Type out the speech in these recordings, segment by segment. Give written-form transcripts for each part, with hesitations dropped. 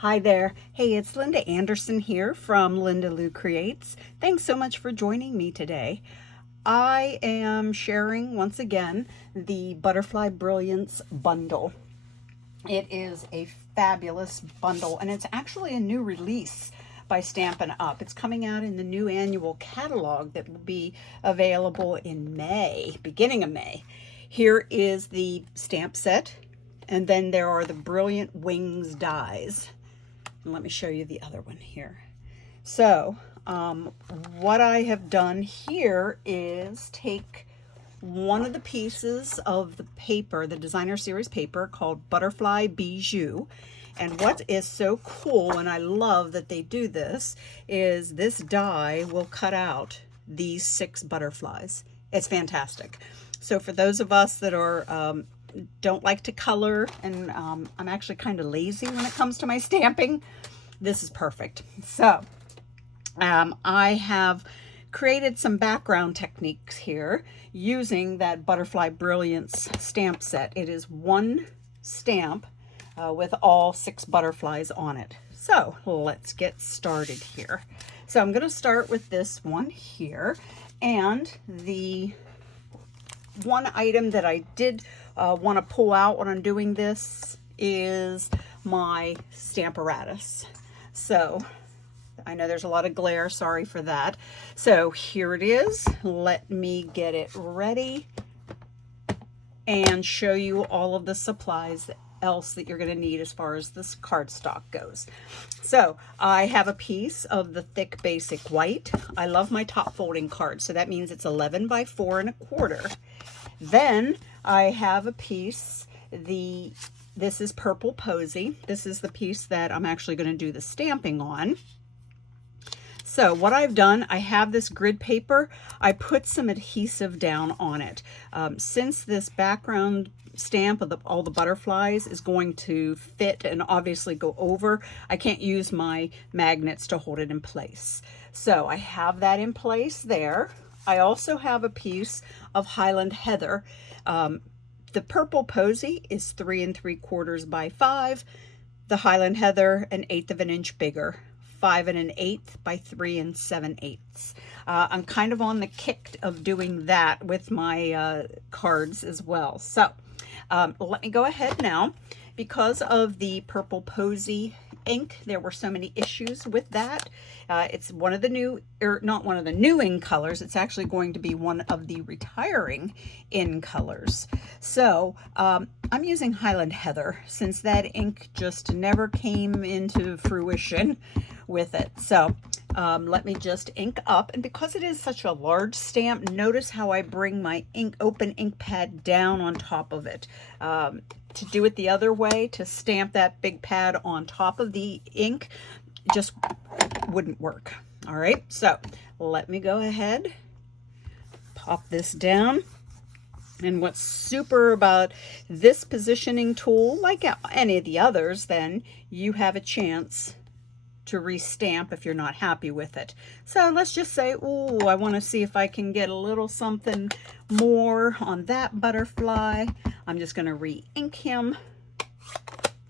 Hi there. Hey, it's Linda Anderson here from Linda Lou Creates. Thanks so much for joining me today. I am sharing once again the Butterfly Brilliance Bundle. It is a fabulous bundle, and it's actually a new release by Stampin' Up. It's coming out in the new annual catalog that will be available in May, beginning of May. Here is the stamp set, and then there are the Brilliant Wings dies. And let me show you the other one here. So what I have done here is take one of the pieces of the paper, the designer series paper called Butterfly Bijou. And what is so cool, and I love that they do this, is this die will cut out these 6 butterflies. It's fantastic. So for those of us that are don't like to color, and I'm actually kind of lazy when it comes to my stamping, this is perfect. So I have created some background techniques here using that Butterfly Brilliance stamp set. It is one stamp with all 6 butterflies on it. So let's get started here. So I'm going to start with this one here, and the one item that I did want to pull out when I'm doing this is my Stamparatus. So I know there's a lot of glare, sorry for that. So here it is. Let me get it ready and show you all of the supplies else that you're going to need as far as this cardstock goes. So I have a piece of the thick basic white. I love my top folding card, so that means it's 11 by 4 1/4. Then I have a piece, this is Purple Posy. This is the piece that I'm actually going to do the stamping on. So what I've done, I have this grid paper. I put some adhesive down on it. Since this background stamp of all the butterflies is going to fit and obviously go over, I can't use my magnets to hold it in place. So I have that in place there. I also have a piece of Highland Heather. The Purple Posy is 3 3/4 by 5. The Highland Heather, 1/8 of an inch bigger, 5 1/8 by 3 7/8. I'm kind of on the kick of doing that with my cards as well. So let me go ahead now. Because of the Purple Posy ink, there were so many issues with that. It's one of the new, or not one of the new ink colors, it's actually going to be one of the retiring ink colors. So I'm using Highland Heather since that ink just never came into fruition with it. So let me just ink up, and because it is such a large stamp, notice how I bring my open ink pad down on top of it. To do it the other way, to stamp that big pad on top of the ink, just wouldn't work. All right, so let me go ahead, pop this down. And what's super about this positioning tool, like any of the others, then you have a chance to restamp if you're not happy with it. So let's just say, oh, I want to see if I can get a little something more on that butterfly. I'm just going to re-ink him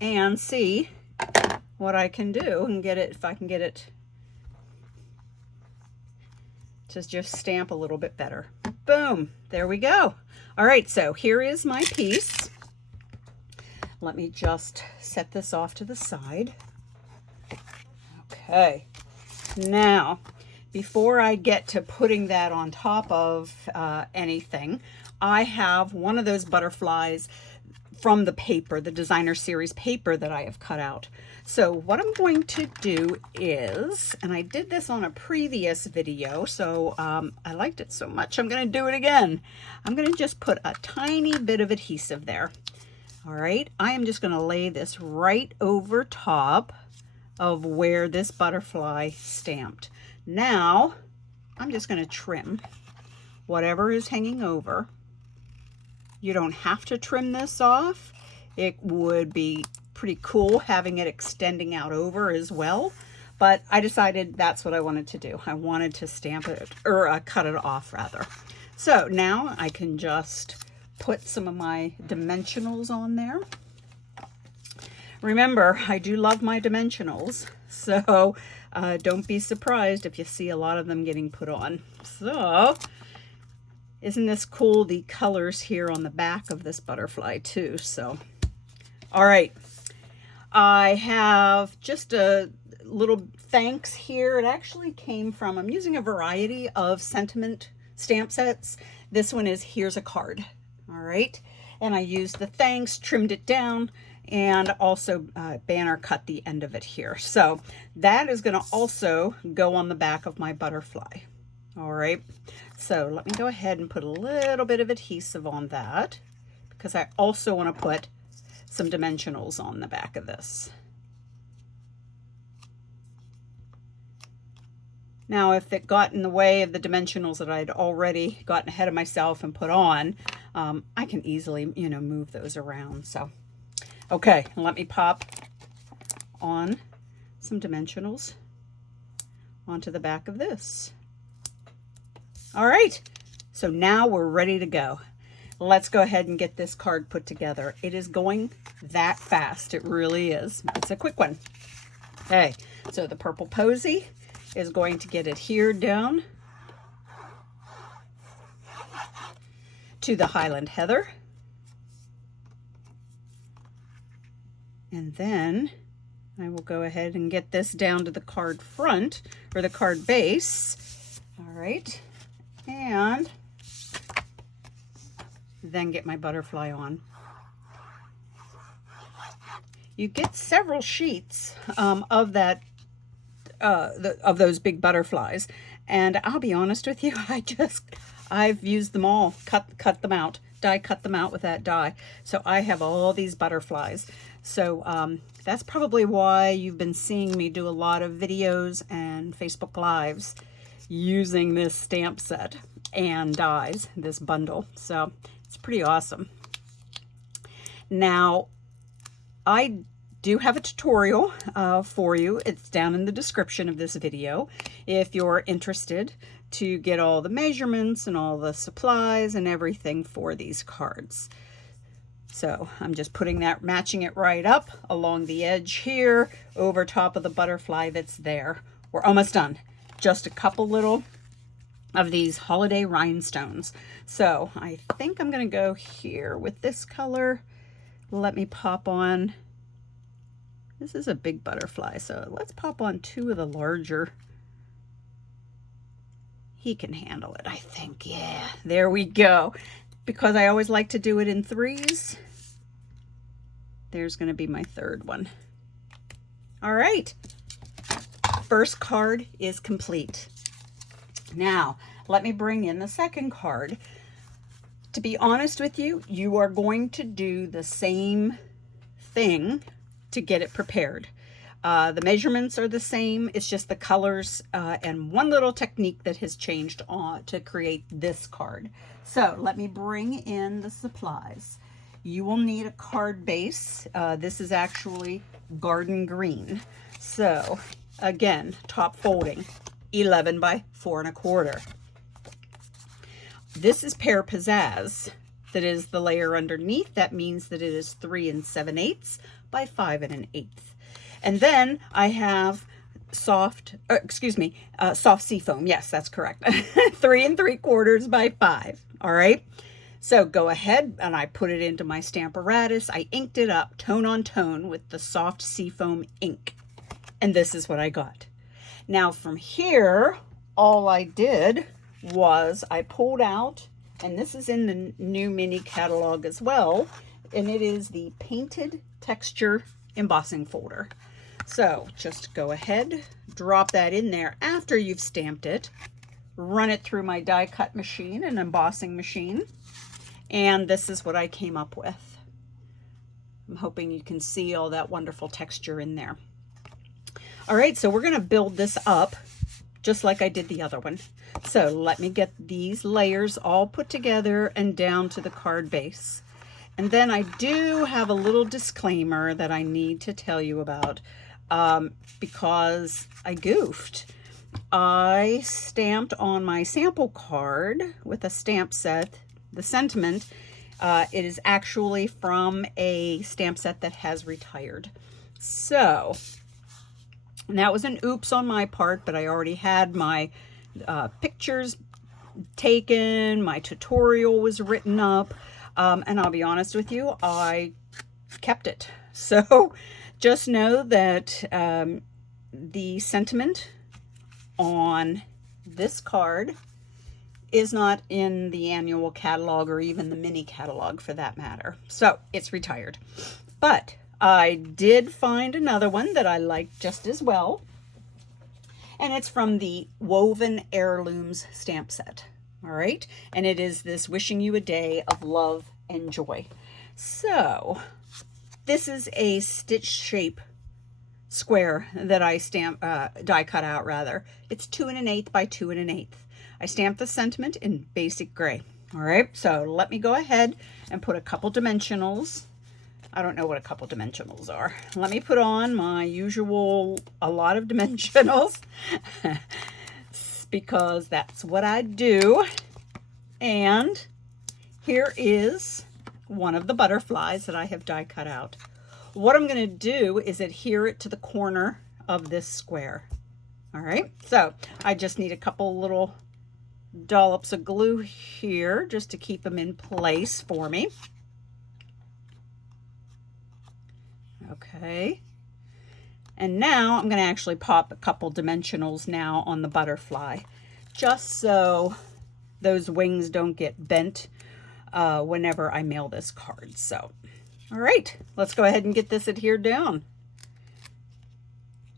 and see what I can do and get it, if I can get it to just stamp a little bit better. Boom, there we go. All right, so here is my piece. Let me just set this off to the side. Okay, now before I get to putting that on top of anything, I have one of those butterflies from the paper, the designer series paper that I have cut out. So what I'm going to do is, and I did this on a previous video, so I liked it so much, I'm going to do it again. I'm going to just put a tiny bit of adhesive there. All right, I am just going to lay this right over top of where this butterfly stamped. Now I'm just going to trim whatever is hanging over. You don't have to trim this off. It would be pretty cool having it extending out over as well, but I decided that's what I wanted to do. I wanted to stamp it, or cut it off rather. So now I can just put some of my dimensionals on there. remember, I do love my dimensionals, so don't be surprised if you see a lot of them getting put on. So, isn't this cool, the colors here on the back of this butterfly too? So, all right. I have just a little thanks here. It actually came from, I'm using a variety of sentiment stamp sets. This one is Here's a Card. All right. And I used the thanks, trimmed it down, and also banner cut the end of it here. So that is going to also go on the back of my butterfly. All right. So let me go ahead and put a little bit of adhesive on that, because I also want to put some dimensionals on the back of this. Now, if it got in the way of the dimensionals that I'd already gotten ahead of myself and put on, I can easily, move those around. So, okay, let me pop on some dimensionals onto the back of this. All right, so now we're ready to go. Let's go ahead and get this card put together. It is going that fast. It really is. It's a quick one. Okay, so the purple posy is going to get adhered down to the Highland Heather. And then I will go ahead and get this down to the card front, or the card base. All right, and then get my butterfly on. You get several sheets of that, of those big butterflies, and I'll be honest with you, I've used them all, cut them out, die cut them out with that die. So I have all these butterflies. So that's probably why you've been seeing me do a lot of videos and Facebook Lives using this stamp set and dies, this bundle. So it's pretty awesome. Now, I do have a tutorial for you. It's down in the description of this video if you're interested to get all the measurements and all the supplies and everything for these cards. So I'm just putting that, matching it right up along the edge here over top of the butterfly that's there. We're almost done. Just a couple little of these holiday rhinestones. So I think I'm going to go here with this color. Let me pop on, this is a big butterfly, so let's pop on two of the larger. He can handle it, I think. Yeah, there we go. Because I always like to do it in threes, there's going to be my third one. All right, first card is complete. Now, let me bring in the second card. To be honest with you, you are going to do the same thing to get it prepared. The measurements are the same. It's just the colors and one little technique that has changed to create this card. So let me bring in the supplies. You will need a card base. This is actually garden green. So again, top folding, 11 by 4 1/4. This is pear pizzazz. That is the layer underneath. That means that it is 3 7/8 by 5 1/8. And then I have soft seafoam. Yes, that's correct. 3 3/4 by 5. All right. So go ahead and I put it into my Stamparatus. I inked it up tone on tone with the soft seafoam ink. And this is what I got. Now from here, all I did was I pulled out, and this is in the new mini catalog as well, and it is the painted texture embossing folder. So just go ahead, drop that in there after you've stamped it, run it through my die cut machine, an embossing machine, and this is what I came up with. I'm hoping you can see all that wonderful texture in there. All right, so we're going to build this up just like I did the other one. So let me get these layers all put together and down to the card base. And then I do have a little disclaimer that I need to tell you about because I goofed. I stamped on my sample card with a stamp set, the sentiment. It is actually from a stamp set that has retired. So, and that was an oops on my part, but I already had my pictures taken, my tutorial was written up, and I'll be honest with you, I kept it. So just know that the sentiment on this card is not in the annual catalog or even the mini catalog for that matter. So it's retired. But I did find another one that I like just as well. And it's from the Woven Heirlooms stamp set. All right. And it is this Wishing You a Day of Love and Joy. So this is a stitch shape square that I die cut out rather. It's 2 1/8 by 2 1/8. I stamped the sentiment in basic gray. All right. So let me go ahead and put a couple dimensionals. I don't know what a couple dimensionals are. Let me put on my usual, a lot of dimensionals because that's what I do. And here is one of the butterflies that I have die cut out. What I'm going to do is adhere it to the corner of this square. All right. So I just need a couple little dollops of glue here just to keep them in place for me. Okay, and now I'm going to actually pop a couple dimensionals now on the butterfly, just so those wings don't get bent whenever I mail this card. So, all right, let's go ahead and get this adhered down.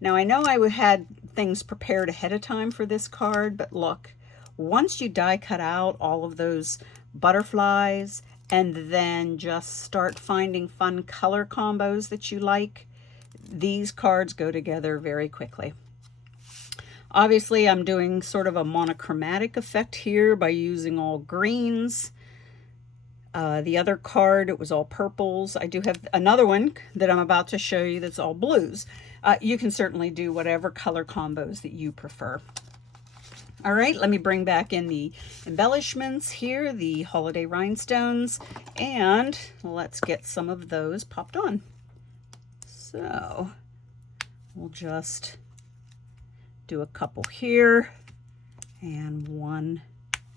Now I know I had things prepared ahead of time for this card, but look, once you die cut out all of those butterflies and then just start finding fun color combos that you like, these cards go together very quickly. Obviously, I'm doing sort of a monochromatic effect here by using all greens. The other card, it was all purples. I do have another one that I'm about to show you that's all blues. You can certainly do whatever color combos that you prefer. All right, let me bring back in the embellishments here, the holiday rhinestones, and let's get some of those popped on. So we'll just do a couple here and one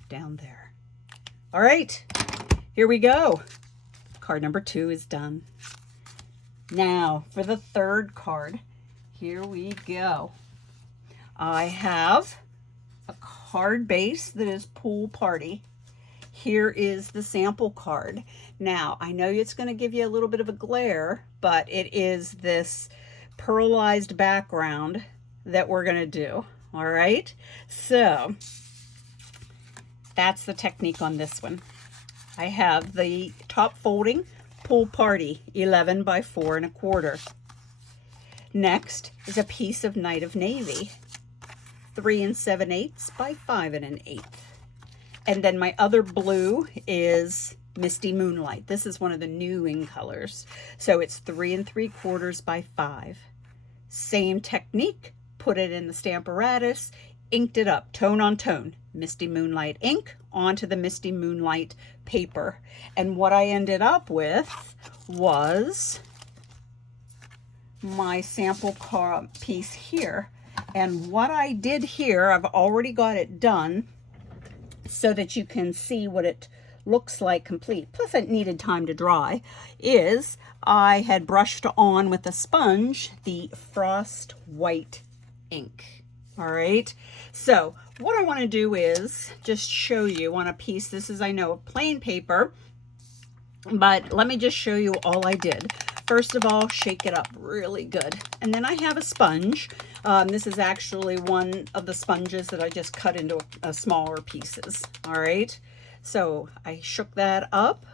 down there. All right, here we go. Card number 2 is done. Now for the third card, here we go. I have a card base that is Pool Party. Here is the sample card. Now, I know it's going to give you a little bit of a glare, but it is this pearlized background that we're going to do. All right, so that's the technique on this one. I have the top folding Pool Party 11 by 4 1/4. Next is a piece of Night of Navy 3 7/8 by 5 1/8. And then my other blue is Misty Moonlight. This is one of the new in colors. So it's 3 3/4 by 5. Same technique, put it in the Stamparatus, inked it up, tone on tone. Misty Moonlight ink onto the Misty Moonlight paper. And what I ended up with was my sample piece here. And what I did here, I've already got it done so that you can see what it looks like complete. Plus it needed time to dry, is I had brushed on with a sponge the Frost White ink. All right, so what I want to do is just show you on a piece. This is, I know, plain paper, but let me just show you all I did. First of all, shake it up really good. And then I have a sponge. This is actually one of the sponges that I just cut into smaller pieces. All right, so I shook that up.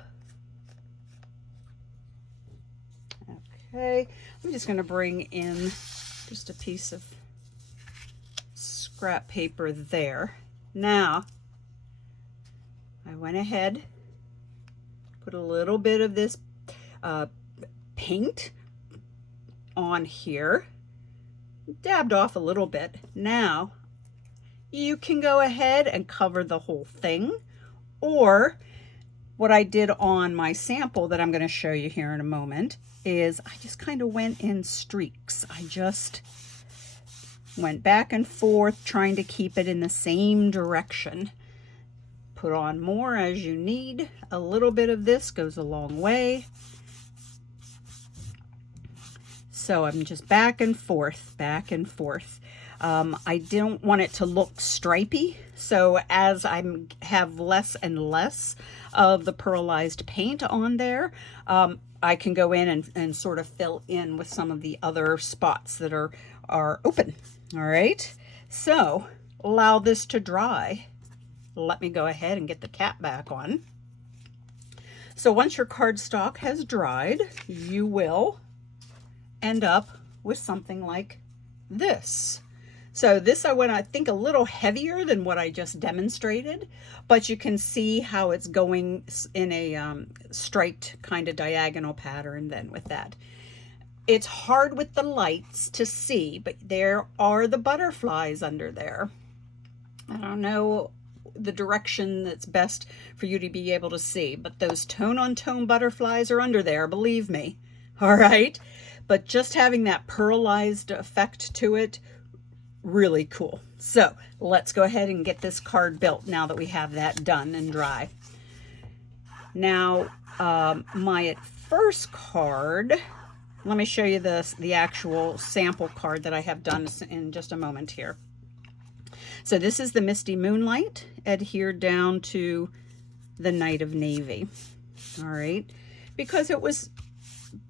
Okay, I'm just going to bring in just a piece of scrap paper there. Now, I went ahead, put a little bit of this paint on here, dabbed off a little bit. Now you can go ahead and cover the whole thing, or what I did on my sample that I'm going to show you here in a moment is I just kind of went in streaks. I just went back and forth trying to keep it in the same direction. Put on more as you need. A little bit of this goes a long way. So I'm just back and forth, back and forth. I don't want it to look stripy, so as I have less and less of the pearlized paint on there, I can go in and sort of fill in with some of the other spots that are open. All right, so allow this to dry. Let me go ahead and get the cap back on. So once your cardstock has dried, you will end up with something like this. So this I went, I think, a little heavier than what I just demonstrated, but you can see how it's going in a striped kind of diagonal pattern then with that. It's hard with the lights to see, but there are the butterflies under there. I don't know the direction that's best for you to be able to see, but those tone-on-tone butterflies are under there, believe me. All right, but just having that pearlized effect to it, really cool. So let's go ahead and get this card built now that we have that done and dry. Now, my first card, let me show you the actual sample card that I have done in just a moment here. So this is the Misty Moonlight adhered down to the Night of Navy. All right, because it was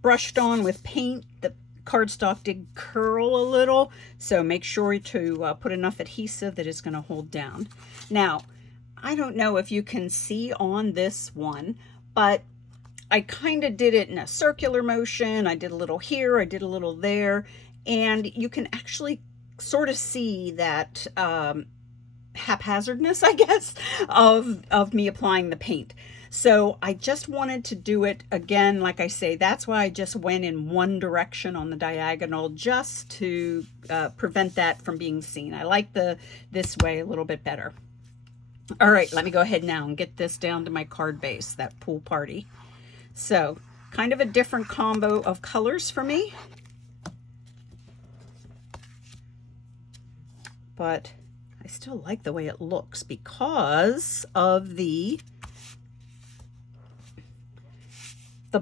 brushed on with paint, the cardstock did curl a little, so make sure to put enough adhesive that it's going to hold down. Now, I don't know if you can see on this one, but I kind of did it in a circular motion. I did a little here, I did a little there, and you can actually sort of see that haphazardness, I guess, of me applying the paint. So I just wanted to do it again, like I say, that's why I just went in one direction on the diagonal, just to prevent that from being seen. I like this way a little bit better. All right, let me go ahead now and get this down to my card base, that pool party. So kind of a different combo of colors for me, but I still like the way it looks because of the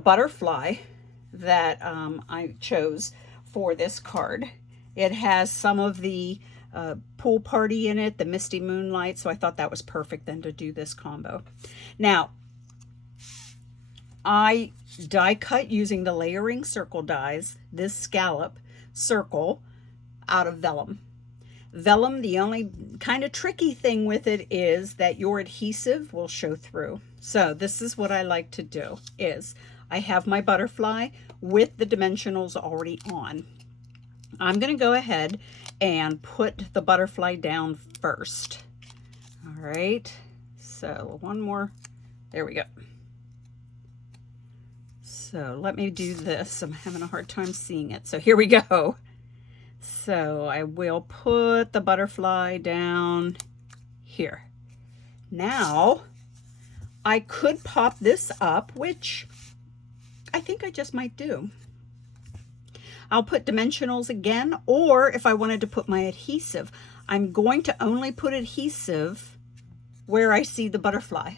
butterfly that I chose for this card. It has some of the pool party in it, the Misty Moonlight, so I thought that was perfect then to do this combo. Now, I die cut using the layering circle dies, this scallop circle out of vellum. Vellum, the only kind of tricky thing with it is that your adhesive will show through. So this is what I like to do is I have my butterfly with the dimensionals already on. I'm going to go ahead and put the butterfly down first. All right, so one more, there we go. So let me do this. I'm having a hard time seeing it. So here we go. So I will put the butterfly down here. Now I could pop this up, which I think I just might do. I'll put dimensionals again, or if I wanted to put my adhesive, I'm going to only put adhesive where I see the butterfly.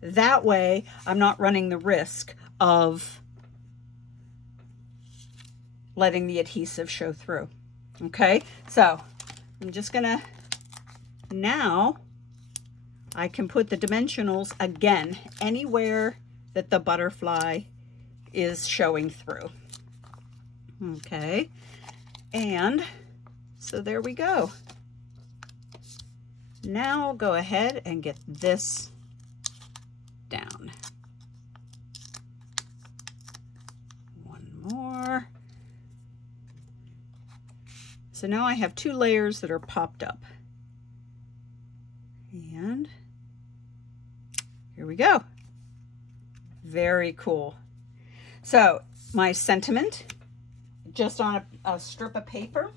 That way I'm not running the risk of letting the adhesive show through. Okay, so I'm just gonna, now I can put the dimensionals again anywhere that the butterfly is showing through. Okay, and so there we go. Now I'll go ahead and get this down. One more. So now I have two layers that are popped up. And here we go. Very cool. So my sentiment, just on a strip of paper,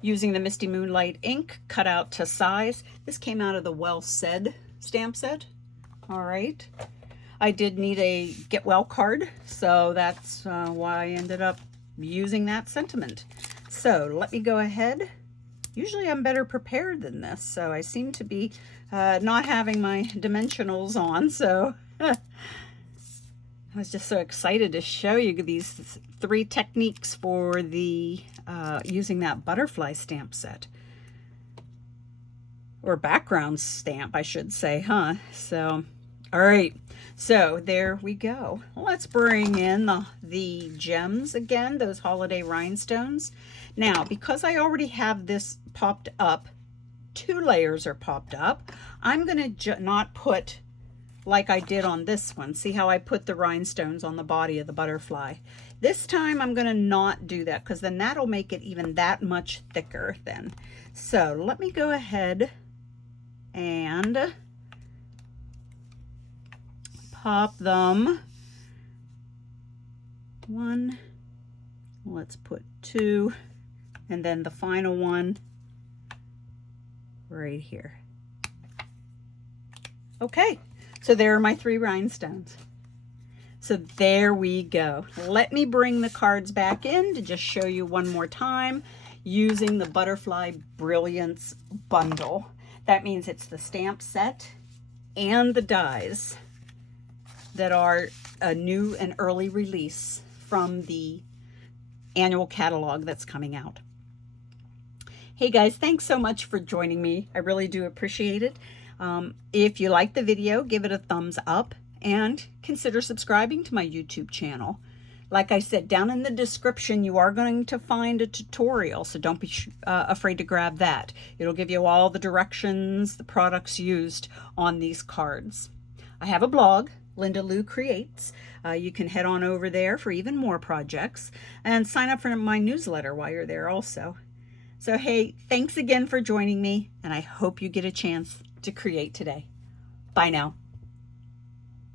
using the Misty Moonlight ink cut out to size. This came out of the Well Said stamp set. All right. I did need a get well card, so that's why I ended up using that sentiment. So let me go ahead. Usually I'm better prepared than this, so I seem to be not having my dimensionals on, so I was just so excited to show you these 3 techniques for the using that butterfly stamp set. Or background stamp, I should say, huh? So, all right. So there we go. Let's bring in the gems again, those holiday rhinestones. Now, because I already have this popped up, 2 layers are popped up, I'm going to not put like I did on this one. See how I put the rhinestones on the body of the butterfly? This time I'm going to not do that, because then that'll make it even that much thicker then. So let me go ahead and pop them. 1, let's put 2, and then the final one right here. Okay, so there are my 3 rhinestones. So there we go. Let me bring the cards back in to just show you one more time using the Butterfly Brilliance Bundle. That means it's the stamp set and the dies that are a new and early release from the annual catalog that's coming out. Hey guys, thanks so much for joining me. I really do appreciate it. If you like the video, give it a thumbs up and consider subscribing to my YouTube channel. Like I said, down in the description, you are going to find a tutorial, so don't be afraid to grab that. It'll give you all the directions, the products used on these cards. I have a blog, Linda Lou Creates. You can head on over there for even more projects and sign up for my newsletter while you're there also. So hey, thanks again for joining me, and I hope you get a chance to create today. Bye now.